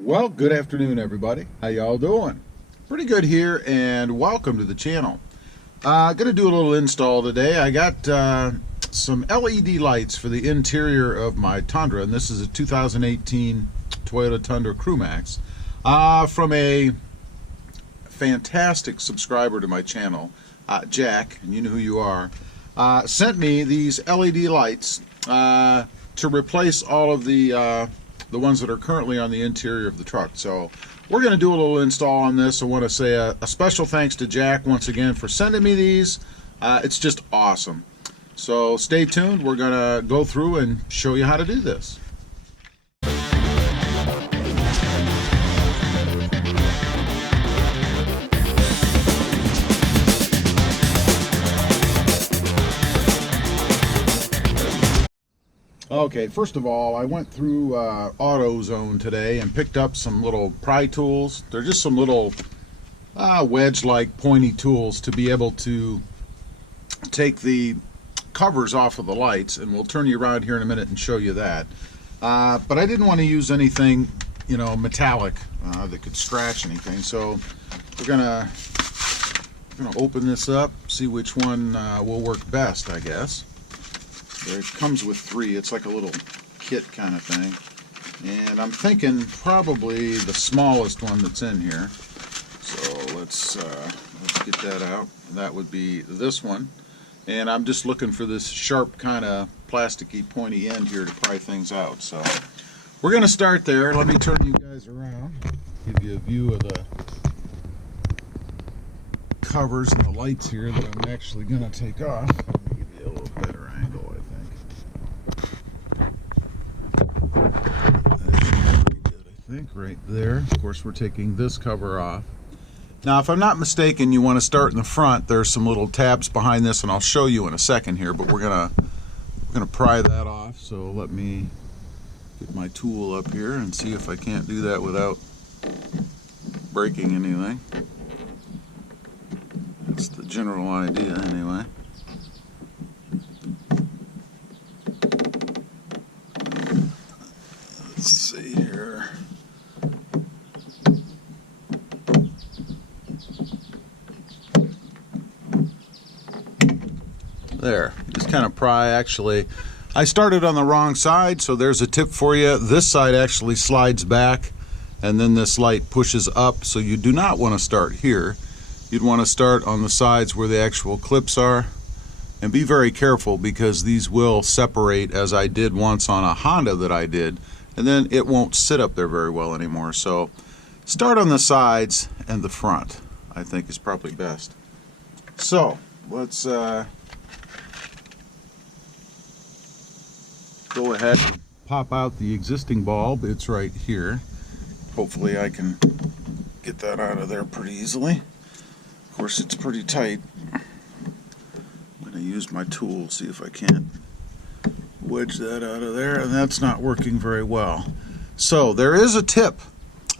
Well, good afternoon, everybody. How y'all doing? Pretty good here, and welcome to the channel. Gonna do a little install today. I got some LED lights for the interior of my Tundra, and this is a 2018 Toyota Tundra Crew Max from a fantastic subscriber to my channel, Jack, and you know who you are. Sent me these LED lights to replace all of the ones that are currently on the interior of the truck. So we're going to do a little install on this. I want to say a special thanks to Jack once again for sending me these. It's just awesome. So stay tuned. We're going to go through and show you how to do this. Okay, first of all, I went through AutoZone today and picked up some little pry tools. They're just some little wedge-like pointy tools to be able to take the covers off of the lights, and we'll turn you around here in a minute and show you that. But I didn't want to use anything, you know, metallic that could scratch anything. So we're gonna open this up, see which one will work best, I guess. It comes with three. It's like a little kit kind of thing, and I'm thinking probably the smallest one that's in here. So let's get that out. That would be this one, and I'm just looking for this sharp kind of plasticky pointy end here to pry things out. So we're gonna start there. Let me turn you guys around, give you a view of the covers and the lights here that I'm actually gonna take off. Let me give you a little better angle, I think. Right there. Of course, we're taking this cover off. Now, if I'm not mistaken, you want to start in the front. There's some little tabs behind this, and I'll show you in a second here, but we're gonna pry that off. So let me get my tool up here and see if I can't do that without breaking anything. That's the general idea anyway. Let's see here. There, just kind of pry. Actually, I started on the wrong side, so there's a tip for you. This side actually slides back, and then this light pushes up, so you do not want to start here. You'd want to start on the sides where the actual clips are, and be very careful because these will separate, as I did once on a Honda that I did, and then it won't sit up there very well anymore. So start on the sides, and the front I think is probably best. So let's go ahead and pop out the existing bulb. It's right here. Hopefully I can get that out of there pretty easily. Of course, it's pretty tight. I'm going to use my tool, see if I can't wedge that out of there, and that's not working very well. So there is a tip.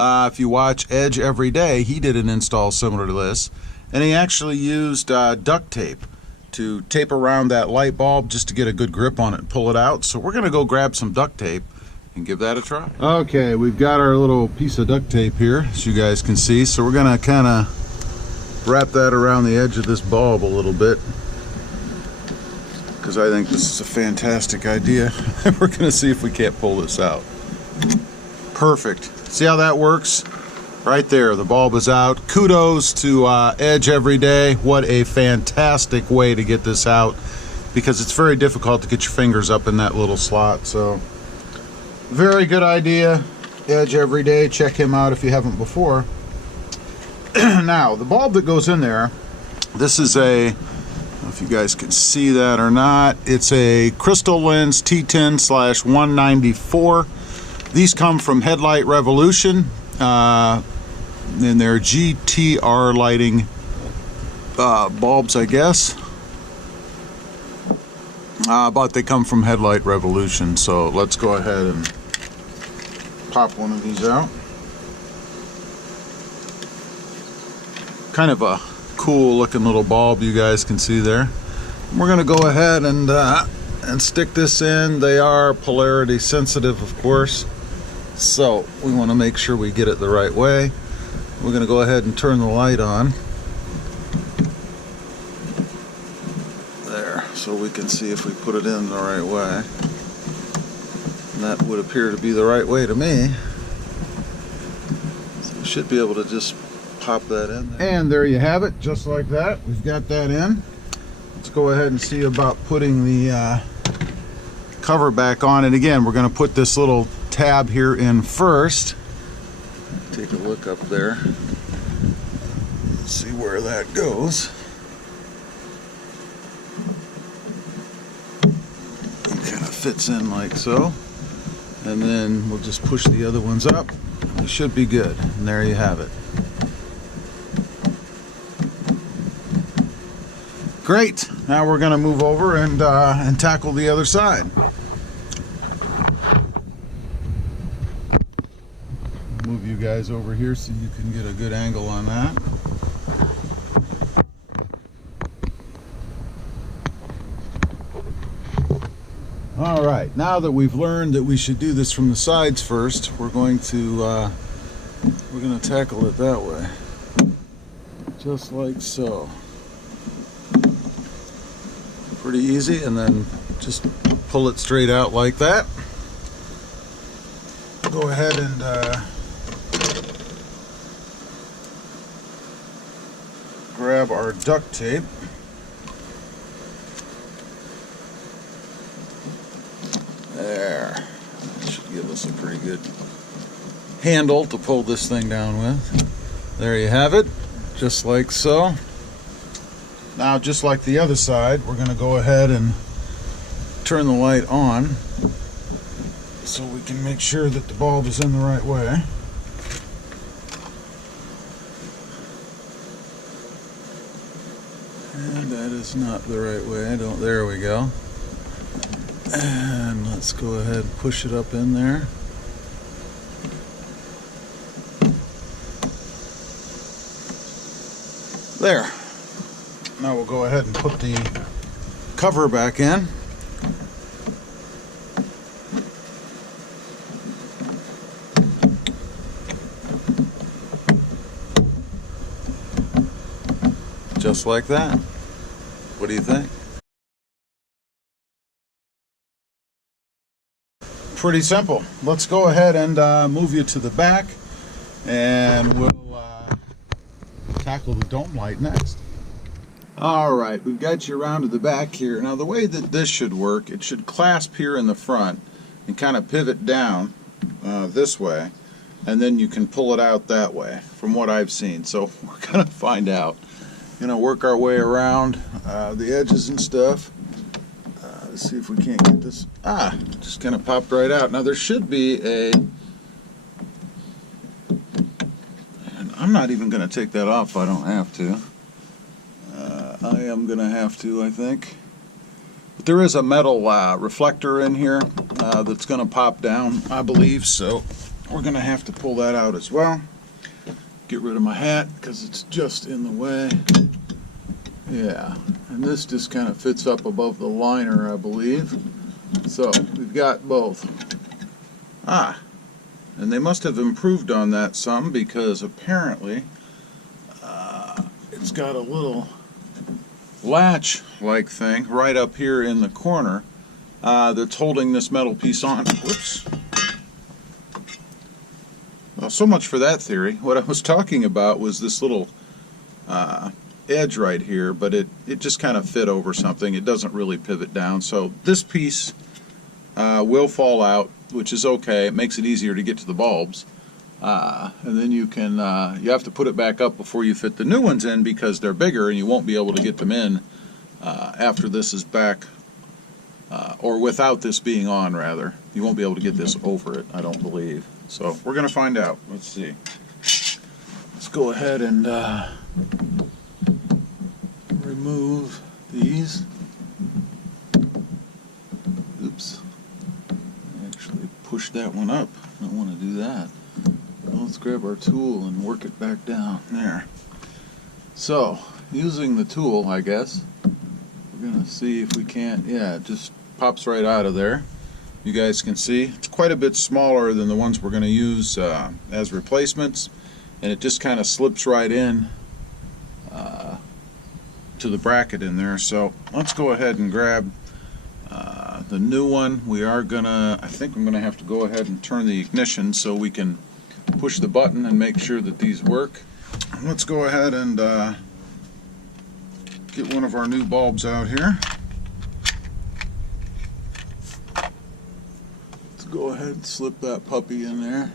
If you watch Edge Every Day, he did an install similar to this, and he actually used duct tape to tape around that light bulb just to get a good grip on it and pull it out. So we're going to go grab some duct tape and give that a try. Okay, we've got our little piece of duct tape here, as you guys can see. So we're going to kind of wrap that around the edge of this bulb a little bit, because I think this is a fantastic idea. We're going to see if we can't pull this out. Perfect. See how that works? Right there, the bulb is out. Kudos to Edge Every Day. What a fantastic way to get this out, because it's very difficult to get your fingers up in that little slot. So very good idea, Edge Every Day. Check him out if you haven't before. Now, the bulb that goes in there, this is a, I don't know if you guys can see that or not, it's a Crystal Lens T10/194. These come from Headlight Revolution. In their GTR lighting bulbs, I guess. But they come from Headlight Revolution. So let's go ahead and pop one of these out. Kind of a cool looking little bulb, you guys can see there. We're going to go ahead and stick this in. They are polarity sensitive, of course. So we want to make sure we get it the right way. We're going to go ahead and turn the light on there so we can see if we put it in the right way. And that would appear to be the right way to me. So we should be able to just pop that in there. And there you have it, just like that. We've got that in. Let's go ahead and see about putting the cover back on. And again, we're going to put this little tab here in first. Take a look up there. See where that goes. It kind of fits in like so. And then we'll just push the other ones up. We should be good. And there you have it. Great. Now we're going to move over and tackle the other side. Move you guys over here so you can get a good angle on that. All right, now that we've learned that we should do this from the sides first, we're going to tackle it that way, just like so. Pretty easy, and then just pull it straight out like that. Go ahead and grab our duct tape. There. That should give us a pretty good handle to pull this thing down with. There you have it, just like so. Now, just like the other side, we're going to go ahead and turn the light on so we can make sure that the bulb is in the right way. And that is not the right way. There we go. And let's go ahead and push it up in there. There. Now we'll go ahead and put the cover back in. Just like that. What do you think? Pretty simple. Let's go ahead and move you to the back, and we'll tackle the dome light next. Alright, we've got you around to the back here. Now the way that this should work, it should clasp here in the front and kind of pivot down this way, and then you can pull it out that way, from what I've seen. So we're going to find out. Work our way around the edges and stuff. Let's see if we can't get this. Just kind of popped right out. Now there should be a, and I'm not even going to take that off if I don't have to. I am going to have to, I think. But there is a metal reflector in here that's going to pop down, I believe, so we're going to have to pull that out as well. Get rid of my hat because it's just in the way. Yeah, and this just kind of fits up above the liner, I believe. So we've got both. And they must have improved on that some, because apparently it's got a little latch-like thing right up here in the corner that's holding this metal piece on. Whoops. Well, so much for that theory. What I was talking about was this little edge right here, but it just kind of fit over something. It doesn't really pivot down. So this piece will fall out, which is okay. It makes it easier to get to the bulbs. And then you have to put it back up before you fit the new ones in, because they're bigger and you won't be able to get them in after this is back, or without this being on, rather. You won't be able to get this over it, I don't believe. So we're going to find out. Let's see. Let's go ahead and remove these. Oops. I actually pushed that one up. I don't want to do that. Well, let's grab our tool and work it back down there. So, using the tool, I guess, we're going to see if we can't, yeah, it just pops right out of there. You guys can see it's quite a bit smaller than the ones we're going to use as replacements, and it just kind of slips right in to the bracket in there. So let's go ahead and grab the new one. I think I'm gonna have to go ahead and turn the ignition so we can push the button and make sure that these work. Let's go ahead and get one of our new bulbs out here. Let's go ahead and slip that puppy in there.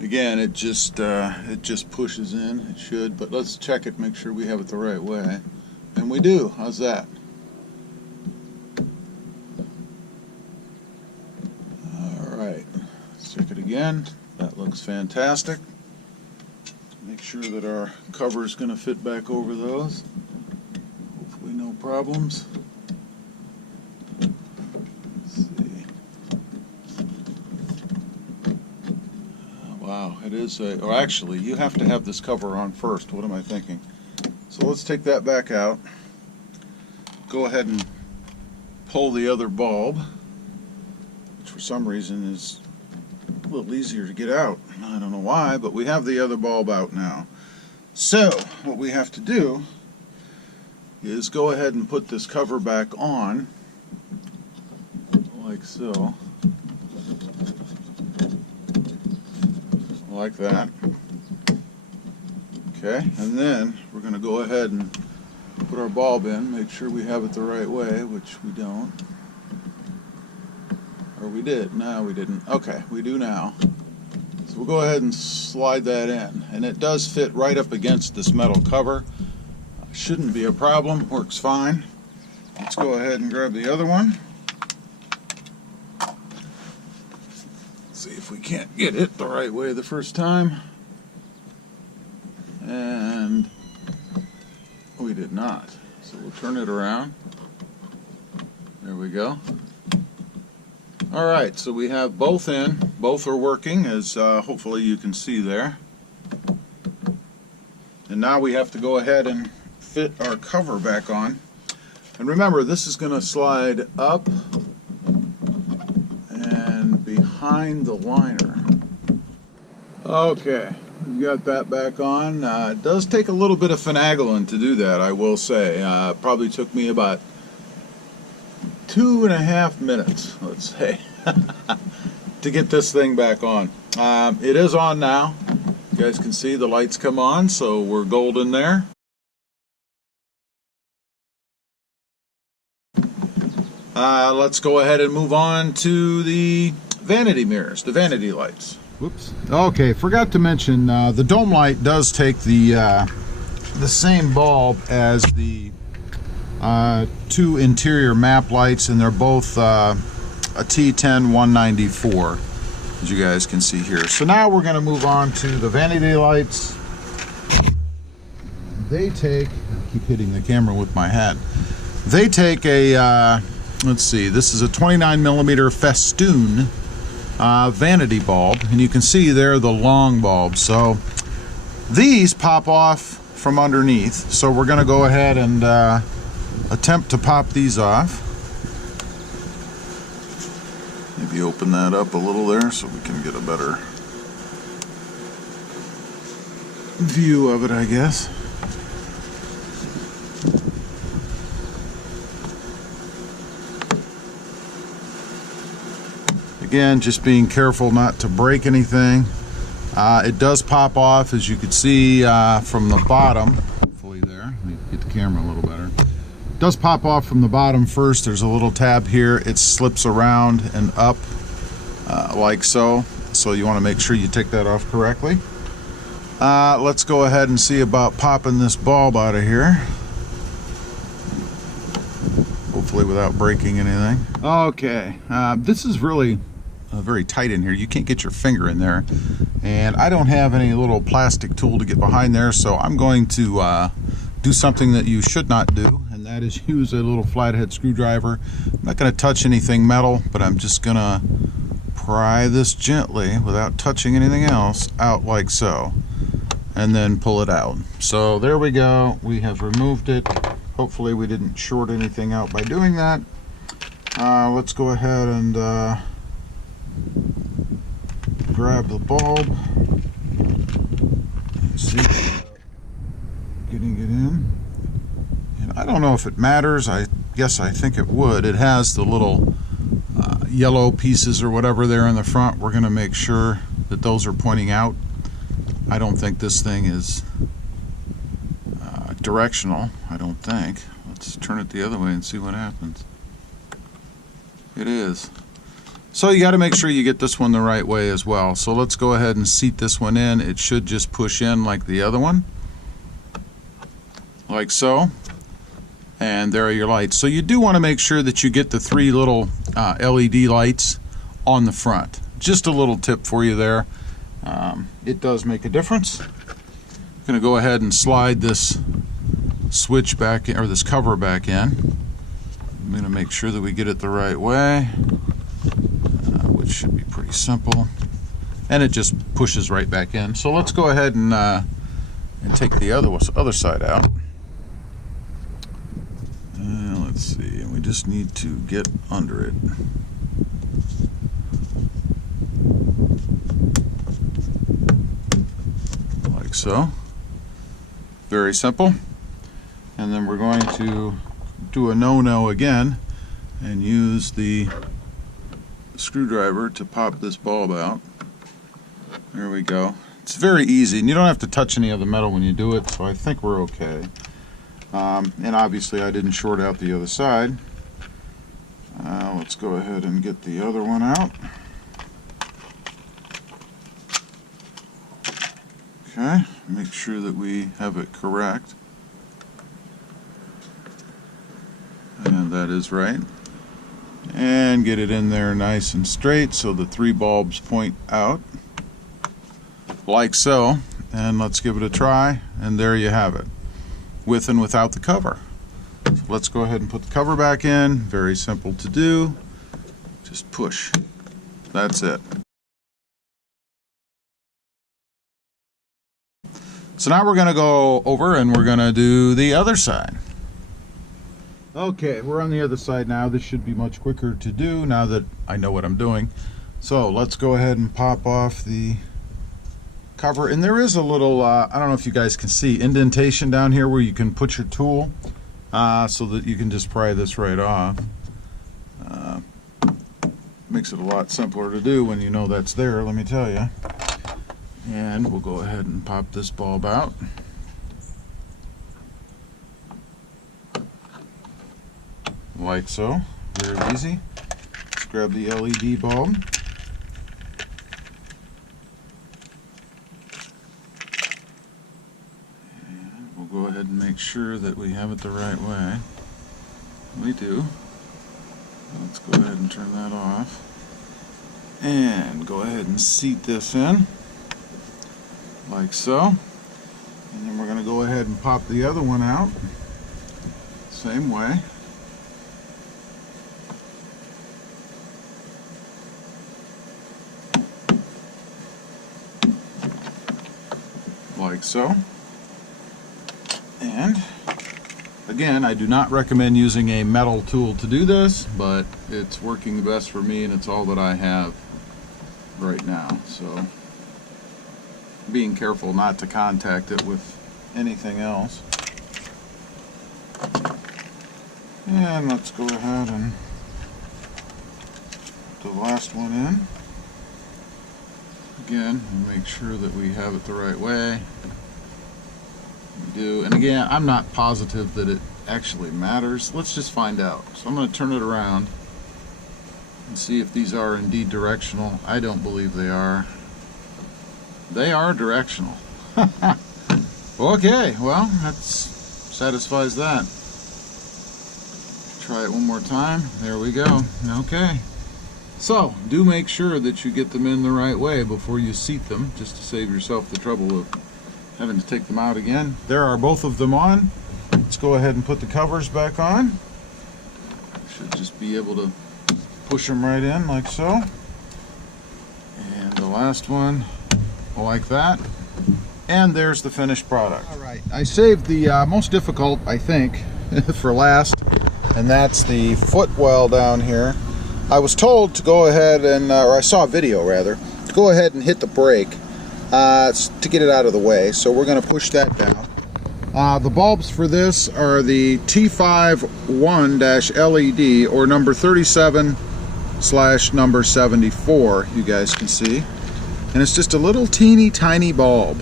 Again, it just pushes in. It should, but let's check it, make sure we have it the right way. And we do. How's that? All right. Let's check it again. That looks fantastic. Make sure that our cover is going to fit back over those. Hopefully no problems. Wow, it is or actually, you have to have this cover on first. What am I thinking? So let's take that back out. Go ahead and pull the other bulb, which for some reason is a little easier to get out. I don't know why, but we have the other bulb out now. So what we have to do is go ahead and put this cover back on, like so. Like that. Okay, and then we're going to go ahead and put our bulb in, make sure we have it the right way, which we don't. Or we did. No, we didn't. Okay, we do now. So we'll go ahead and slide that in. And it does fit right up against this metal cover. Shouldn't be a problem. Works fine. Let's go ahead and grab the other one. See if we can't get it the right way the first time. And we did not. So we'll turn it around. There we go. Alright, so we have both in. Both are working, as hopefully you can see there. And now we have to go ahead and fit our cover back on. And remember, this is going to slide up behind the liner. Okay, we got that back on. It does take a little bit of finagling to do that, I will say. Probably took me about 2.5 minutes, let's say, to get this thing back on. It is on now. You guys can see the lights come on, so we're golden there. Let's go ahead and move on to the vanity mirrors, the vanity lights. Whoops. Okay, forgot to mention the dome light does take the same bulb as the two interior map lights, and they're both a T10 194, as you guys can see here. So now we're going to move on to the vanity lights. They take, I keep hitting the camera with my hat. They take a let's see, this is a 29mm festoon vanity bulb, and you can see there the long bulb. So these pop off from underneath, so we're going to go ahead and attempt to pop these off. Maybe open that up a little there so we can get a better view of it, I guess. Again, just being careful not to break anything. It does pop off, as you can see from the bottom. Hopefully there. Let me get the camera a little better. It does pop off from the bottom first. There's a little tab here. It slips around and up like so. So you want to make sure you take that off correctly. Let's go ahead and see about popping this bulb out of here. Hopefully without breaking anything. Okay, this is really very tight in here. You can't get your finger in there, and I don't have any little plastic tool to get behind there, so I'm going to do something that you should not do, and that is use a little flathead screwdriver. I'm not going to touch anything metal, but I'm just going to pry this gently without touching anything else out like so, and then pull it out. So there we go. We have removed it. Hopefully we didn't short anything out by doing that. Let's go ahead and grab the bulb and see getting it in. And I don't know if it matters. I think it would. It has the little yellow pieces or whatever there in the front. We're going to make sure that those are pointing out. I don't think this thing is directional. I don't think. Let's turn it the other way and see what happens. It is. So you got to make sure you get this one the right way as well. So let's go ahead and seat this one in. It should just push in like the other one, like so. And there are your lights. So you do want to make sure that you get the 3 little LED lights on the front. Just a little tip for you there. It does make a difference. I'm going to go ahead and slide this switch back in, or this cover back in. I'm going to make sure that we get it the right way, which should be pretty simple. And it just pushes right back in. So let's go ahead and take the other side out. Let's see, and we just need to get under it. Like so. Very simple. And then we're going to do a no-no again and use the screwdriver to pop this bulb out. There we go. It's very easy, and you don't have to touch any of the metal when you do it, so I think we're okay. And obviously I didn't short out the other side. Let's go ahead and get the other one out. Okay, make sure that we have it correct. And that is right. And get it in there nice and straight so the 3 bulbs point out. Like so. And let's give it a try. And there you have it. With and without the cover. So let's go ahead and put the cover back in. Very simple to do. Just push. That's it. So now we're going to go over and we're going to do the other side. Okay, we're on the other side now. This should be much quicker to do now that I know what I'm doing. So let's go ahead and pop off the cover. And there is a little, I don't know if you guys can see, indentation down here where you can put your tool so that you can just pry this right off. Makes it a lot simpler to do when you know that's there, let me tell you. And we'll go ahead and pop this bulb out. Like so. Very easy. Let's grab the LED bulb. And we'll go ahead and make sure that we have it the right way. We do. Let's go ahead and turn that off. And go ahead and seat this in. Like so. And then we're going to go ahead and pop the other one out. Same way. Like so. And again, I do not recommend using a metal tool to do this, but it's working the best for me and it's all that I have right now. So being careful not to contact it with anything else. And let's go ahead and put the last one in. Again, make sure that we have it the right way. We do. And again, I'm not positive that it actually matters. Let's just find out. So I'm going to turn it around and see if these are indeed directional. I don't believe they are. They are directional. Okay, well, that satisfies that. Try it one more time. There we go. Okay. So, do make sure that you get them in the right way before you seat them, just to save yourself the trouble of having to take them out again. There are both of them on. Let's go ahead and put the covers back on. Should just be able to push them right in like so. And the last one, like that. And there's the finished product. All right, I saved the most difficult, I think, for last. and that's the footwell down here. I was told to go ahead and, or I saw a video rather, to go ahead and hit the brake to get it out of the way. So we're going to push that down. The bulbs for this are the T51-LED, or number 37/number 74, you guys can see. And it's just a little teeny tiny bulb.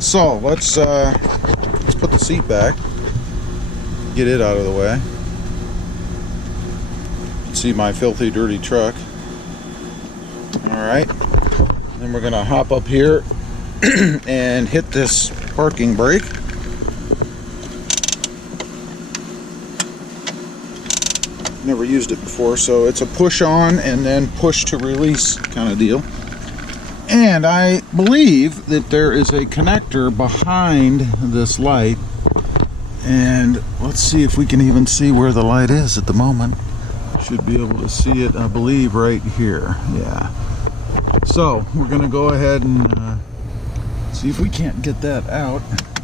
So let's put the seat back, get it out of the way. You can see my filthy dirty truck. Alright, then we're gonna hop up here and hit this parking brake. Never used it before, so it's a push on and then push to release kind of deal. And I believe that there is a connector behind this light, and let's see if we can even see where the light is at the moment. Should be able to see it, I believe, right here. Yeah. So we're gonna go ahead and see if we can't get that out.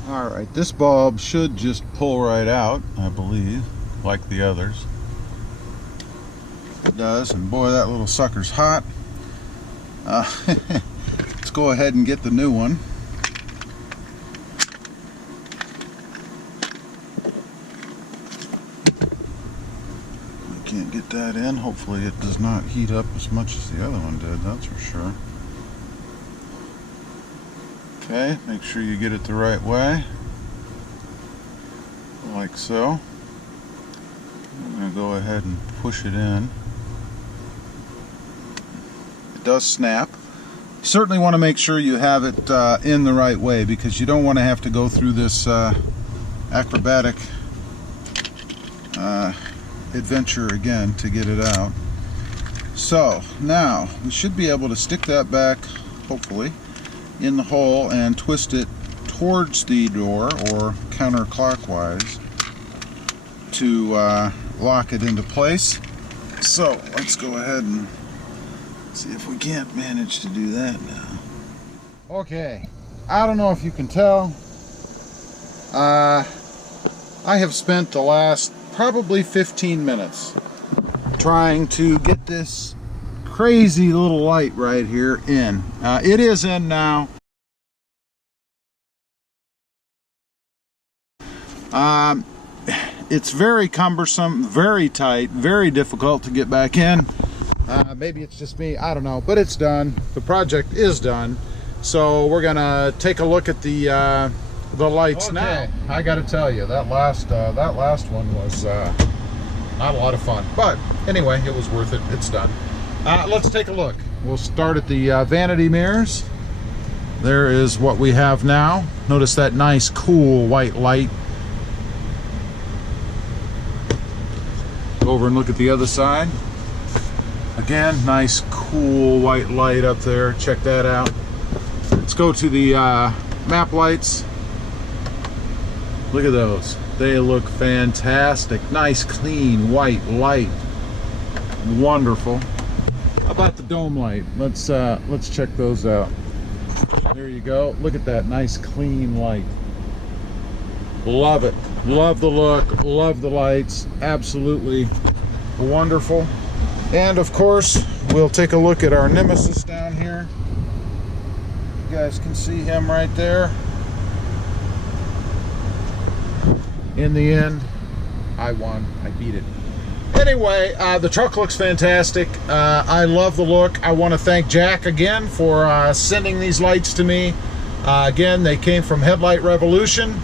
All right, this bulb should just pull right out, I believe, like the others. It does, and boy, that little sucker's hot. Let's go ahead and get the new one. I can't get that in. Hopefully it does not heat up as much as the other one did, that's for sure. Okay, make sure you get it the right way. Like so. I'm going to go ahead and push it in. It does snap. You certainly want to make sure you have it in the right way, because you don't want to have to go through this acrobatic adventure again to get it out. So now we should be able to stick that back, hopefully, in the hole and twist it towards the door or counterclockwise to lock it into place. So let's go ahead and see if we can't manage to do that now. Okay, I don't know if you can tell. I have spent the last probably 15 minutes trying to get this crazy little light right here in. It is in now. It's very cumbersome, very tight, very difficult to get back in. Maybe it's just me, I don't know, but it's done. The project is done. So we're gonna take a look at the lights now. I gotta tell you, that last one was not a lot of fun, but anyway, it was worth it. It's done. Let's take a look. We'll start at the vanity mirrors. There is what we have now. Notice that nice cool white light. Go over and look at the other side. Again, nice cool white light up there. Check that out. Let's go to the map lights. Look at those. They look fantastic. Nice clean white light. Wonderful. How about the dome light? Let's check those out. There you go. Look at that nice clean light. Love it. Love the look. Love the lights. Absolutely wonderful. And of course, we'll take a look at our nemesis down here. You guys can see him right there. In the end, I won. I beat it. Anyway, the truck looks fantastic. I love the look. I want to thank Jack again for sending these lights to me. Again, they came from Headlight Revolution.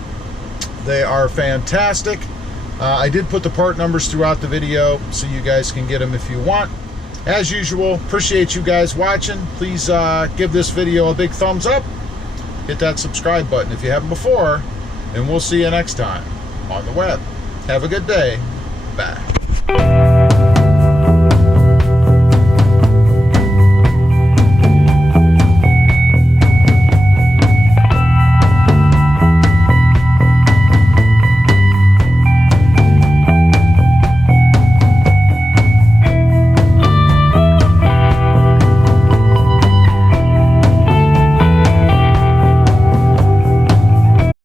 They are fantastic. I did put the part numbers throughout the video so you guys can get them if you want. As usual, appreciate you guys watching. Please give this video a big thumbs up. Hit that subscribe button if you haven't before. And we'll see you next time on the web. Have a good day. Bye.